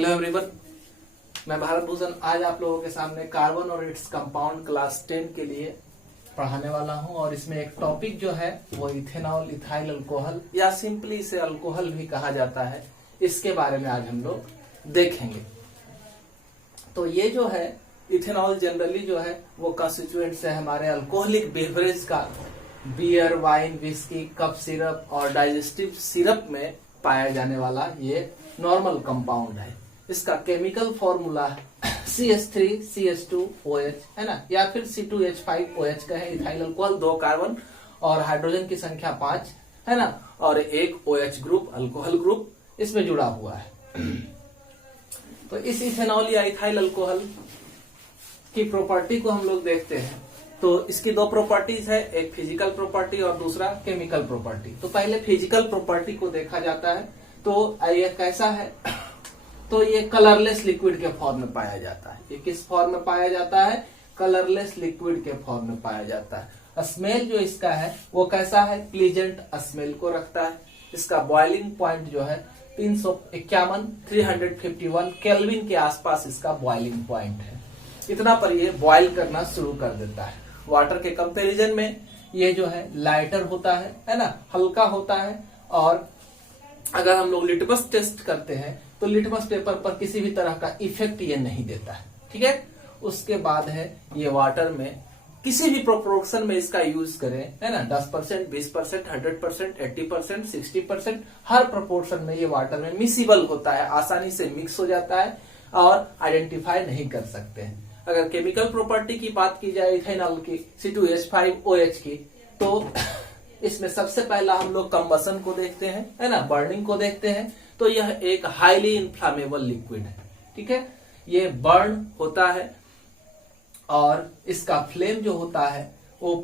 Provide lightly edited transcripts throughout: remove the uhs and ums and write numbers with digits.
Hello everyone, मैं भारत भूषण आज आप लोगों के सामने कार्बन और इट्स कंपाउंड क्लास 10 के लिए पढ़ाने वाला हूं। और इसमें एक टॉपिक जो है वो इथेनॉल, इथाइल अल्कोहल या सिंपली इसे अल्कोहल भी कहा जाता है, इसके बारे में आज हम लोग देखेंगे। तो ये जो है इथेनॉल जनरली जो है वो कंस्टिट्यूएंट्स है हमारे अल्कोहलिक बेवरेज का। Beer, wine, whisky, cough syrup और डाइजेस्टिव सिरप में पाया जाने वाला ये नॉर्मल कंपाउंड है। इसका केमिकल फॉर्मूला CH3CH2OH है ना, या फिर C2H5OH का है। इथाइल अल्कोहल 2 कार्बन और हाइड्रोजन की संख्या 5 है ना, और एक OH ग्रुप अल्कोहल ग्रुप इसमें जुड़ा हुआ है। तो इस इथेनॉल या इथाइल अल्कोहल की प्रॉपर्टी को हम लोग देखते हैं। तो इसकी दो प्रॉपर्टीज है, एक फिजिकल प्रॉपर्टी और दूसरा केमिकल प्रॉपर्टी। तो पहले फिजिकल प्रॉपर्टी को देखा जाता है। तो ये कैसा है, तो ये कलरलेस लिक्विड के फॉर्म में पाया जाता है। ये किस फॉर्म में पाया जाता है? कलरलेस लिक्विड के फॉर्म में पाया जाता है। स्मेल जो इसका है वो कैसा है? प्लीजेंट स्मेल को रखता है। इसका बॉइलिंग पॉइंट जो है 351 केल्विन के आसपास इसका बॉइलिंग पॉइंट है। इतना पर ये बॉइल करना शुरू कर देता है। वाटर के कंपैरिजन में ये जो है लाइटर होता है ना, हल्का होता है। और अगर हम लोग लिटमस टेस्ट करते हैं तो लिटमस पेपर पर किसी भी तरह का इफेक्ट ये नहीं देता है, ठीक है। उसके बाद है ये वाटर में किसी भी प्रोपोर्शन में इसका यूज करें, है ना, 10%, 20%, 100%, 80%, 60%, हर प्रोपोर्शन में ये वाटर में मिसिबल होता है, आसानी से मिक्स हो जाता है और आइडेंटिफाई नहीं कर सकते हैं। अगर केमिकल प्रॉपर्टी की बात की जाए इथेनॉल की, C2H5OH की, तो इसमें सबसे पहला हम लोग कंबसन को देखते हैं, है ना, बर्निंग को देखते हैं। तो यह एक हाईली इन्फ्लामेबल लिक्विड है, ठीक है। ये बर्न होता है और इसका फ्लेम जो होता है वो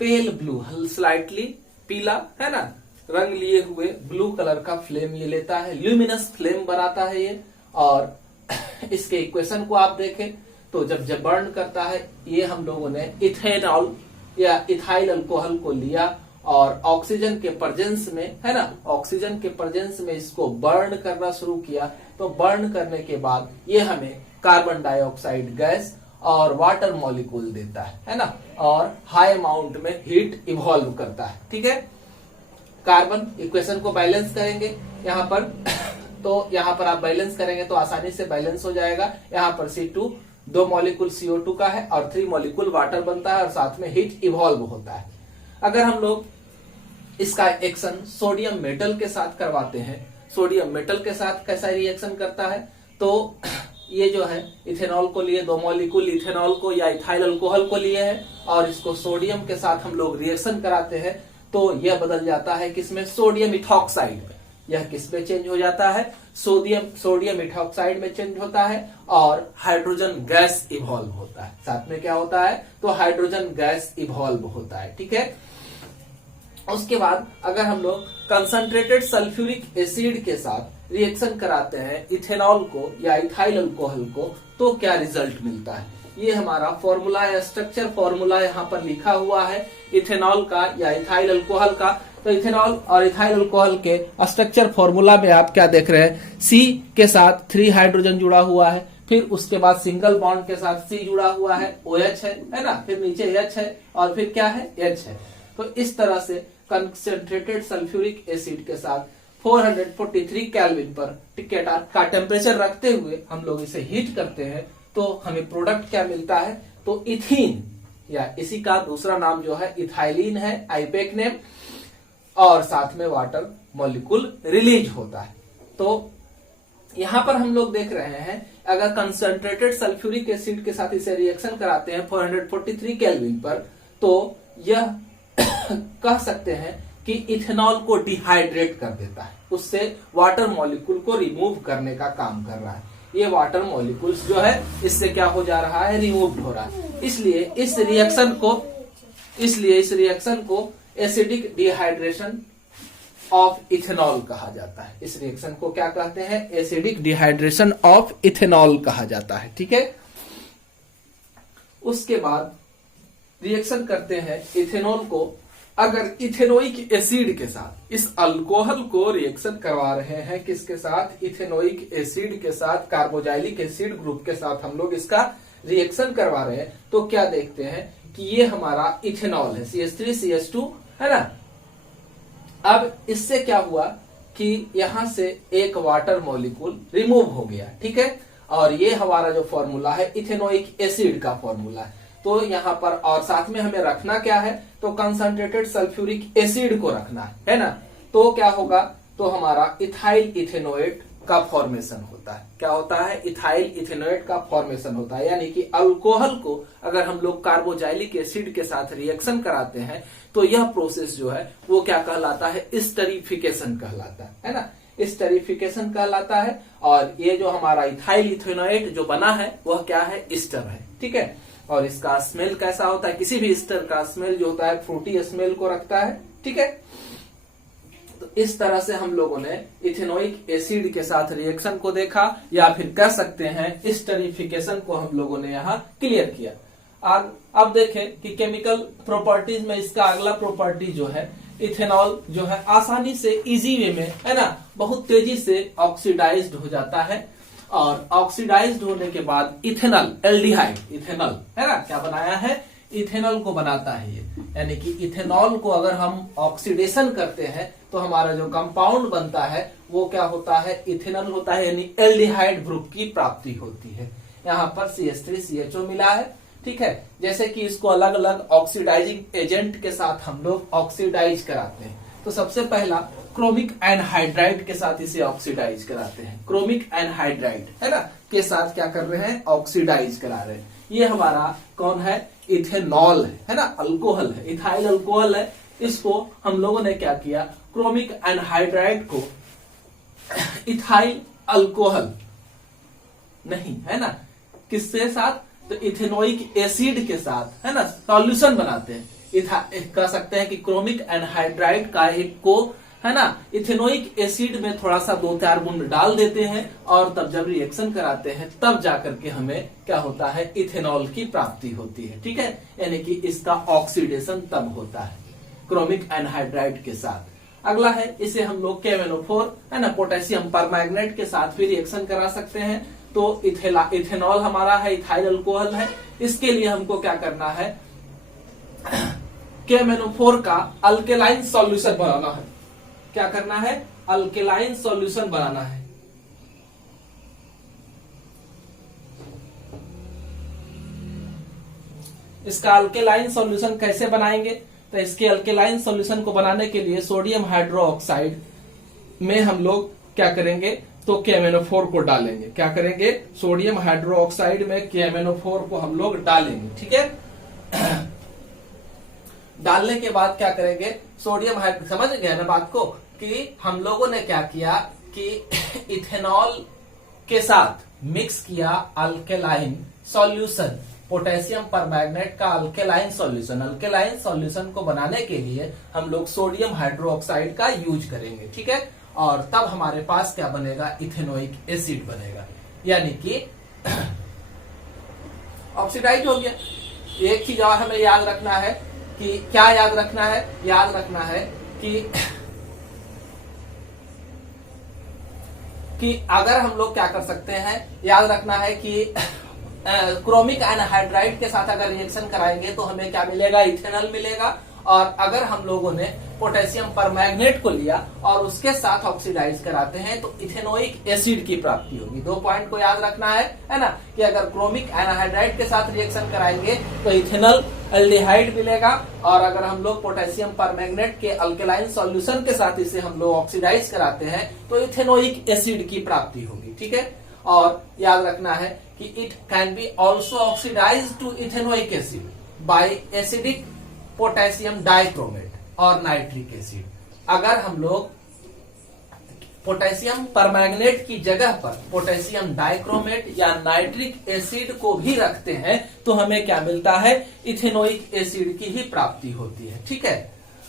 पेल ब्लू, स्लाइटली पीला, है ना, रंग लिए हुए ब्लू कलर का फ्लेम ये लेता है। ल्यूमिनस फ्लेम बनाता है ये। और इसके इक्वेशन को आप देखें तो जब बर्न करता है, ये हम लोगों ने इथेनॉल या इथाइल अल्कोहल को लिया और ऑक्सीजन के प्रेजेंस में, है ना, ऑक्सीजन के प्रेजेंस में इसको बर्न करना शुरू किया। तो बर्न करने के बाद ये हमें कार्बन डाइऑक्साइड गैस और वाटर मॉलिक्यूल देता है ना, और हाई अमाउंट में हीट इवॉल्व करता है, ठीक है। कार्बन इक्वेशन को बैलेंस करेंगे यहाँ पर तो यहाँ पर आप बैलेंस करेंगे तो आसानी से बैलेंस हो जाएगा। यहाँ पर C2 2 मॉलिक्यूल CO2 का है और 3 मॉलिक्यूल वाटर बनता है और साथ में हीट इवॉल्व होता है। अगर हम लोग इसका एक्शन सोडियम मेटल के साथ करवाते हैं, सोडियम मेटल के साथ कैसा रिएक्शन करता है, तो ये जो है इथेनॉल को लिए 2 मॉलिक्यूल इथेनॉल को या इथाइल अल्कोहल को लिए है और इसको सोडियम के साथ हम लोग रिएक्शन कराते हैं तो यह बदल जाता है किसमें? सोडियम इथॉक्साइड में। यह किस में चेंज हो जाता है? सोडियम इथॉक्साइड में चेंज होता है और हाइड्रोजन गैस इवॉल्व होता है। साथ में क्या होता है? तो हाइड्रोजन गैस इवॉल्व होता है, ठीक है। उसके बाद अगर हम लोग कंसंट्रेटेड सल्फ्यूरिक एसिड के साथ रिएक्शन कराते हैं इथेनॉल को या इथाइल अल्कोहल को, तो क्या रिजल्ट मिलता है? ये हमारा फॉर्मूला या स्ट्रक्चर फॉर्मूला यहाँ पर लिखा हुआ है इथेनॉल का या इथाइल अल्कोहल का। तो इथेनॉल और इथाइल अल्कोहल के स्ट्रक्चर फॉर्मूला में आप क्या देख रहे हैं? C के साथ 3 हाइड्रोजन जुड़ा हुआ है, फिर उसके बाद सिंगल बॉन्ड के साथ C जुड़ा हुआ है, OH है ना, फिर नीचे H है और फिर क्या है? H है। तो इस तरह से कंसंट्रेटेड सल्फ्यूरिक एसिड के साथ 443 केल्विन पर का टेम्परेचर रखते हुए हम लोग इसे हीट करते हैं तो हमें प्रोडक्ट क्या मिलता है? तो इथीन, या इसी का दूसरा नाम जो है इथाइलिन है, आईपेक नेम, और साथ में वाटर मॉलिक्यूल रिलीज होता है। तो यहां पर हम लोग देख रहे हैं अगर कंसंट्रेटेड सल्फ्यूरिक एसिड के साथ इसे रिएक्शन कराते हैं 443 केल्विन पर, तो यह कह सकते हैं कि इथेनॉल को डिहाइड्रेट कर देता है, उससे वाटर मॉलिक्यूल को रिमूव करने का काम कर रहा है। ये वाटर मॉलिक्यूल्स जो है इससे क्या हो जा रहा है? रिमूव हो रहा है। इसलिए इस रिएक्शन को एसिडिक डिहाइड्रेशन ऑफ इथेनॉल कहा जाता है। इस रिएक्शन को क्या कहते हैं? एसिडिक डिहाइड्रेशन ऑफ इथेनॉल कहा जाता है, ठीक है। उसके बाद रिएक्शन करते हैं इथेनॉल को अगर इथेनोइक एसिड के साथ इस अल्कोहल को रिएक्शन करवा रहे हैं, किसके साथ? इथेनोइक एसिड के साथ, कार्बोजाइलिक एसिड ग्रुप के साथ हम लोग इसका रिएक्शन करवा रहे हैं, तो क्या देखते हैं कि ये हमारा इथेनॉल है, CH3CH2, है ना। अब इससे क्या हुआ कि यहां से एक वाटर मॉलिक्यूल रिमूव हो गया, ठीक है, और ये हमारा जो फॉर्मूला है इथेनोइक एसिड का फॉर्मूला है। तो यहाँ पर और साथ में हमें रखना क्या है? तो कंसंट्रेटेड सल्फ्यूरिक एसिड को रखना है ना। तो क्या होगा? तो हमारा इथाइल इथेनोएट का फॉर्मेशन होता है। क्या होता है? इथाइल इथेनोएट का फॉर्मेशन होता है। यानी कि अल्कोहल को अगर हम लोग कार्बोजाइलिक एसिड के साथ रिएक्शन कराते हैं तो यह प्रोसेस जो है वो क्या कहलाता है? एस्टरिफिकेशन कहलाता है ना। एस्टरिफिकेशन कहलाता है। और ये जो हमारा इथाइल इथेनोएट जो बना है वह क्या है? ईस्टर है, ठीक है। और इसका स्मेल कैसा होता है? किसी भी ईस्टर का स्मेल जो होता है फ्रूटी स्मेल को रखता है, ठीक है। तो इस तरह से हम लोगों ने इथेनोइक एसिड के साथ रिएक्शन को देखा, या फिर कह सकते हैं एस्टरिफिकेशन को हम लोगों ने यहाँ क्लियर किया। अब देखें कि केमिकल प्रॉपर्टीज में इसका अगला प्रॉपर्टी जो है, इथेनॉल जो है आसानी से इजी वे में, है ना, बहुत तेजी से ऑक्सीडाइज्ड हो जाता है। और ऑक्सीडाइज्ड होने के बाद इथेनॉल, एल्डिहाइड, इथेनॉल, है ना, क्या बनाया है? इथेनॉल को बनाता है ये। यानी कि इथेनॉल को अगर हम ऑक्सीडेशन करते हैं तो हमारा जो कंपाउंड बनता है वो क्या होता है? इथेनॉल होता है, यानी एल्डिहाइड ग्रुप की प्राप्ति होती है। यहाँ पर CH3CHO मिला है, ठीक है। जैसे कि इसको अलग अलग ऑक्सीडाइजिंग एजेंट के साथ हम लोग ऑक्सीडाइज कराते हैं। तो सबसे पहला क्रोमिक एनहाइड्राइड के साथ इसे ऑक्सीडाइज कराते हैं। क्रोमिक एनहाइड्राइड, है ना, के साथ क्या कर रहे हैं? ऑक्सीडाइज करा रहे हैं। ये हमारा कौन है? इथेनॉल है ना, अल्कोहल है, इथाइल अल्कोहल है। इसको हम लोगों ने क्या किया? क्रोमिक एनहाइड्राइड को इथाइल अल्कोहल नहीं, है ना, किसके साथ? तो इथेनोइक एसिड के साथ, है ना, सॉल्यूशन बनाते हैं। कह सकते हैं कि क्रोमिक एनहाइड्राइड का एक को, है ना, इथेनोइक एसिड में थोड़ा सा 2-4 बूंद डाल देते हैं और तब जब रिएक्शन कराते हैं तब जाकर के हमें क्या होता है? इथेनॉल की प्राप्ति होती है, ठीक है। यानी कि इसका ऑक्सीडेशन तब होता है क्रोमिक एनहाइड्राइड के साथ। अगला है, इसे हम लोग KMnO4, है ना, पोटेशियम परमैंगनेट के साथ भी रिएक्शन करा सकते हैं। तो इथेनॉल हमारा है, इथाइल अल्कोहल है। इसके लिए हमको क्या करना है? KMnO4 का अल्केलाइन सॉल्यूशन बनाना है। क्या करना है? अल्केलाइन सॉल्यूशन बनाना है। इसका अल्केलाइन सॉल्यूशन कैसे बनाएंगे? तो इसके अल्केलाइन सॉल्यूशन को बनाने के लिए सोडियम हाइड्रोक्साइड में हम लोग क्या करेंगे? तो KMnO4 को डालेंगे। क्या करेंगे? सोडियम हाइड्रोक्साइड में KMnO4 को हम लोग डालेंगे, ठीक है। डालने के बाद क्या करेंगे? सोडियम हाइड्रो, समझ गए ना बात को, कि हम लोगों ने क्या किया कि इथेनॉल के साथ मिक्स किया अल्केलाइन सॉल्यूशन, पोटेशियम परमैंगनेट का अल्केलाइन सॉल्यूशन। अल्केलाइन सॉल्यूशन को बनाने के लिए हम लोग सोडियम हाइड्रोक्साइड का यूज करेंगे, ठीक है। और तब हमारे पास क्या बनेगा? इथेनोइक एसिड बनेगा, यानी कि ऑक्सीडाइज हो गया। एक चीज और हमें याद रखना है कि क्या याद रखना है? याद रखना है कि अगर हम लोग क्या कर सकते हैं, याद रखना है कि क्रोमिक एनहाइड्राइड के साथ अगर रिएक्शन कराएंगे तो हमें क्या मिलेगा? इथेनॉल मिलेगा। और अगर हम लोगों ने पोटेशियम परमैंगनेट को लिया और उसके साथ ऑक्सीडाइज कराते हैं तो इथेनोइक एसिड की प्राप्ति होगी। 2 पॉइंट को याद रखना है ना, कि अगर क्रोमिक एनहाइड्राइड के साथ रिएक्शन कराएंगे तो इथेनॉल एल्डिहाइड मिलेगा, और अगर हम लोग पोटेशियम परमैंगनेट के अल्केलाइन सॉल्यूशन के साथ इसे हम लोग ऑक्सीडाइज कराते हैं तो इथेनोइक एसिड की प्राप्ति होगी, ठीक है। और याद रखना है कि it can be also oxidise to ethanoic acid by acidic potassium dichromate और नाइट्रिक एसिड। अगर हम लोग पोटेशियम परमैंगनेट की जगह पर पोटेशियम डाइक्रोमेट या नाइट्रिक एसिड को भी रखते हैं तो हमें क्या मिलता है? इथेनोइक एसिड की ही प्राप्ति होती है, ठीक है।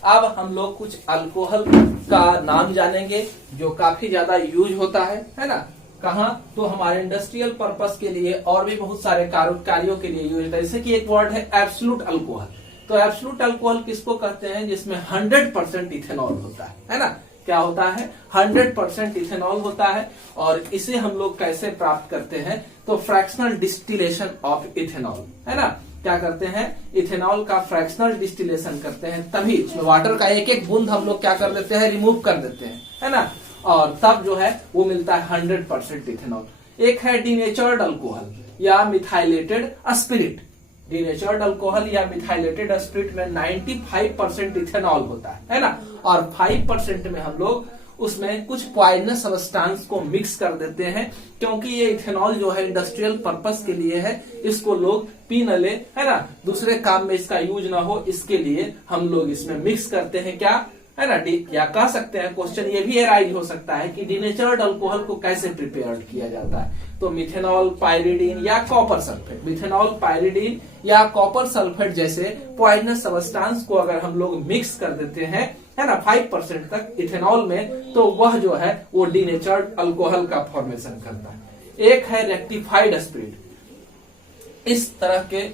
अब हम लोग कुछ अल्कोहल का नाम जानेंगे जो काफी ज्यादा यूज होता है ना। कहाँ? तो हमारे इंडस्ट्रियल पर्पस के लिए और भी बहुत सारे कार्यों के लिए यूज होता है। जैसे कि एक वर्ड है एब्सोल्यूट अल्कोहल। तो एब्सोल्यूट अल्कोहल किसको कहते हैं? जिसमें 100% इथेनॉल होता है ना? क्या होता है? 100% इथेनॉल होता है। और इसे हम लोग कैसे प्राप्त करते हैं? तो फ्रैक्शनल डिस्टिलेशन ऑफ इथेनॉल, है ना? क्या करते हैं? इथेनॉल का फ्रैक्शनल डिस्टिलेशन करते हैं, तभी इसमें वाटर का एक एक बूंद हम लोग क्या कर देते हैं? रिमूव कर देते हैं, है ना? और तब जो है वो मिलता है 100% इथेनॉल। एक है डीनेचर्ड अल्कोहल या मिथाइलेटेड स्पिरिट। डीनेचर्ड अल्कोहल या मिथाइलेटेड स्पिरिट में 95% इथेनॉल होता है ना? और 5% में हम लोग उसमें कुछ पॉइजनस सब्सटेंस को मिक्स कर देते हैं, क्योंकि ये इथेनॉल जो है इंडस्ट्रियल पर्पस के लिए है, इसको लोग पी न ले, है ना? दूसरे काम में इसका यूज ना हो, इसके लिए हम लोग इसमें मिक्स करते हैं, क्या है ना? या कह सकते हैं, क्वेश्चन ये भी एराइज हो सकता है कि डीनेचर्ड अल्कोहल को कैसे प्रिपेयर किया जाता है? तो मिथेनॉल, पायरिडीन या कॉपर सल्फेट, मिथेनॉल, पायरिडीन या कॉपर सल्फेट जैसे पॉइजनस सब्सटेंस को अगर हम लोग मिक्स कर देते हैं, है ना, 5% तक इथेनॉल में, तो वह जो है वो डीनेचर्ड अल्कोहल का फॉर्मेशन करता है। एक है रेक्टिफाइड स्पिरिट। इस तरह के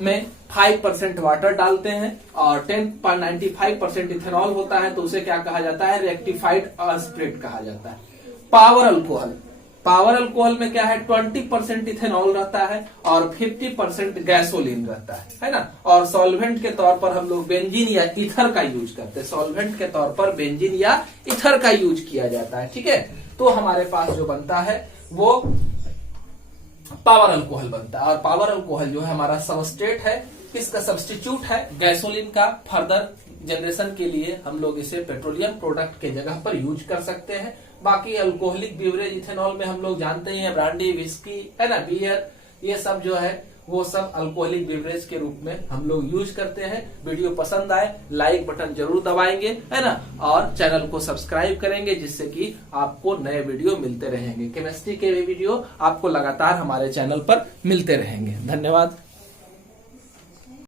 में 5% वाटर डालते हैं और 10.95% इथेनॉल होता है, तो उसे क्या कहा जाता है? रेक्टिफाइड स्पिरिट कहा जाता है। पावर अल्कोहल, पावर अल्कोहल में क्या है? 20% इथेनॉल रहता है और 50% गैसोलीन रहता है ना? और सॉल्वेंट के तौर पर हम लोग बेंजीन या ईथर का यूज करते हैं। सॉल्वेंट के तौर पर बेंजीन या ईथर का यूज किया जाता है, ठीक है? तो हमारे पास जो बनता है वो पावर अल्कोहल बनता है। और पावर अल्कोहल जो है हमारा सबस्ट्रेट है, किसका सब्स्टिट्यूट है? गैसोलीन का। फर्दर जनरेशन के लिए हम लोग इसे पेट्रोलियम प्रोडक्ट के जगह पर यूज कर सकते हैं। बाकी अल्कोहलिक बीवरेज इथेनॉल में हम लोग जानते हैं ब्रांडी, विस्की, है ना, बियर, ये सब जो है वो सब अल्कोहलिक बीवरेज के रूप में हम लोग यूज करते हैं। वीडियो पसंद आए लाइक बटन जरूर दबाएंगे, है ना? और चैनल को सब्सक्राइब करेंगे, जिससे कि आपको नए वीडियो मिलते रहेंगे। केमिस्ट्री के वीडियो आपको लगातार हमारे चैनल पर मिलते रहेंगे। धन्यवाद।